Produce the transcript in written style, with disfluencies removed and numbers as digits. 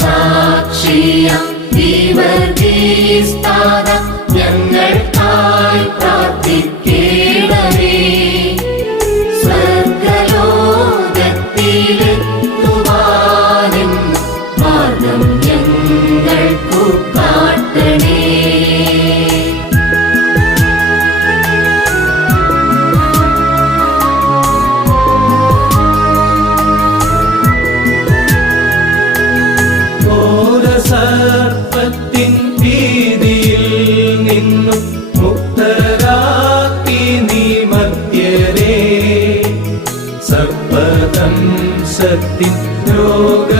സാക്ഷിയം ദീവർഗീസ്താത ഞങ്ങൾക്കായി പ്രാർത്ഥിക്കേണമേ. സ്വർഗ്ഗലോകത്തിലെത്തുവാനും മാർഗം ഞങ്ങൾക്കു കാട്ടണേ. സർപ്പത്തിൻ ഭീതിയിൽ നിന്നും മുക്തരാക്കി നീ മർത്യരെ. സർപ്പദംശത്തിൻ രോഗ